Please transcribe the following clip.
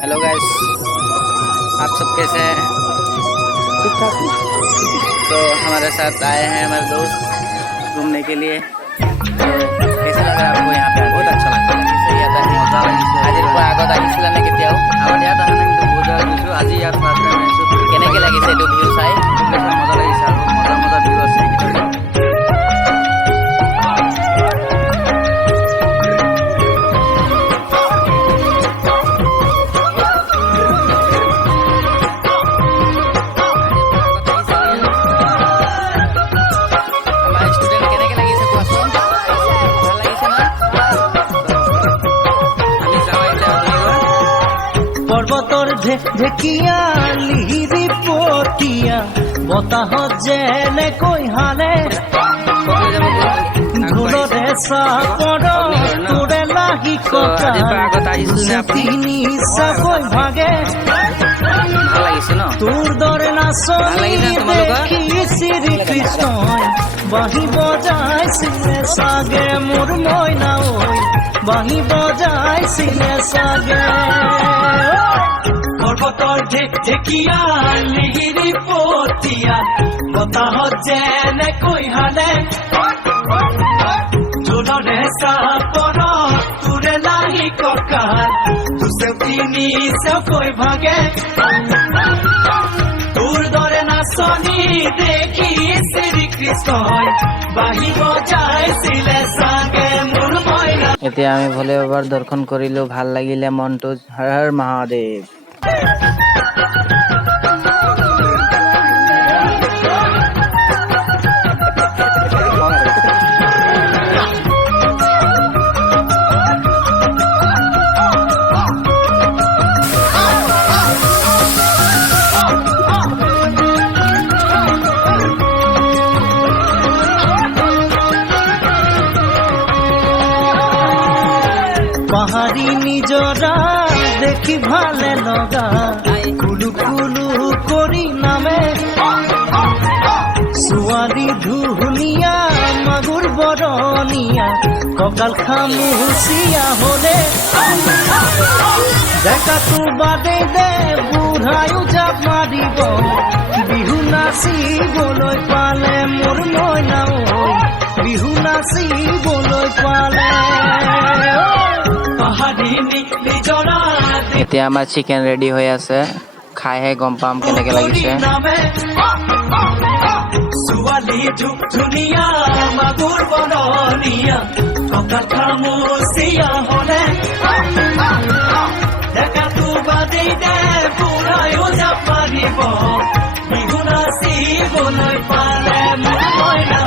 Hello guys, आप सब कैसे हैं? तो हमारे साथ आए हैं हमारे दोस्त घूमने के लिए। तो कैसा लग रहा है आपको यहाँ पे? बहुत अच्छा लगता है। सही आता है, मजा লাগিছে। আজি আগত আহিছিলা নে কেতিয়াও? আগত ইয়াত অহা নাই, কিন্তু বহুত জাগা গৈছোঁ। আজি ইয়াত ফাৰ্ষ্ট টাইম আহিছোঁ। কেনেকে লাগিছে এইটো ভিউ চাই? মজা লাগিছে আৰু মজা মজা ভিউ আছে এইকেইটা। পৰ্বতৰ ঢেকীয়া লিহিৰি পতীয়া বতাহত যেনেকৈ হালে ঘূৰতে চাপৰ তোৰে লাহি কটা তিনি চাকৈ ভাগে ভাল লাগিছে ন? তোৰ দৰে নাচনি দেখি শ্ৰীকৃষ্ণই বাঁহী বজাইছিলে চাগে মোৰ মইনা ঐ বাঁহী বজাইছিলে চাগে পৰ্বতৰ ঢেকীয়া লিহিৰি পতীয়া বতাহত যেনেকৈ হালে জোৰৰে চাপৰ তোৰে লাহি কঁকাল দুচেও তিনি চেওকৈ ভাগে তোৰ দৰে নাচনি দেখি শ্ৰীকৃষ্ণই বাঁহী বজাইছিলে চাগে মোৰ মইনা। এতিয়া আমি ভোলে বাবাৰ দৰ্শন কৰিলো, ভাল লাগিলে মনটো। হৰ হৰ মহাদেৱ। পাহাড়ি নিজৰা দেখি ভালে লগা কুলু কুলু কৰি নামে ছোৱালী ধুনীয়া মাগুৰ বৰণীয়া কঁকাল খামুচিয়া হলে ডেকাটো বাদে দে বুঢ়ায়ো জাপ মাৰিব বিহু নাচিবলৈ পালে মোৰ মইনা ঐ বিহু নাচিবলৈ পালে। এতিয়া আমাৰ চিকেন ৰেডি হৈ আছে, খাইহে গম পাম কেনেকে লাগিছে। ছোৱালী ধুনীয়া মাগুৰ বৰণীয়া কঁকাল খামুচিয়া হলে ডেকাটো বাদে দে বুঢ়ায়ো জাপ মাৰিব বিহু নাচিবলৈ পালে মোৰ মইনা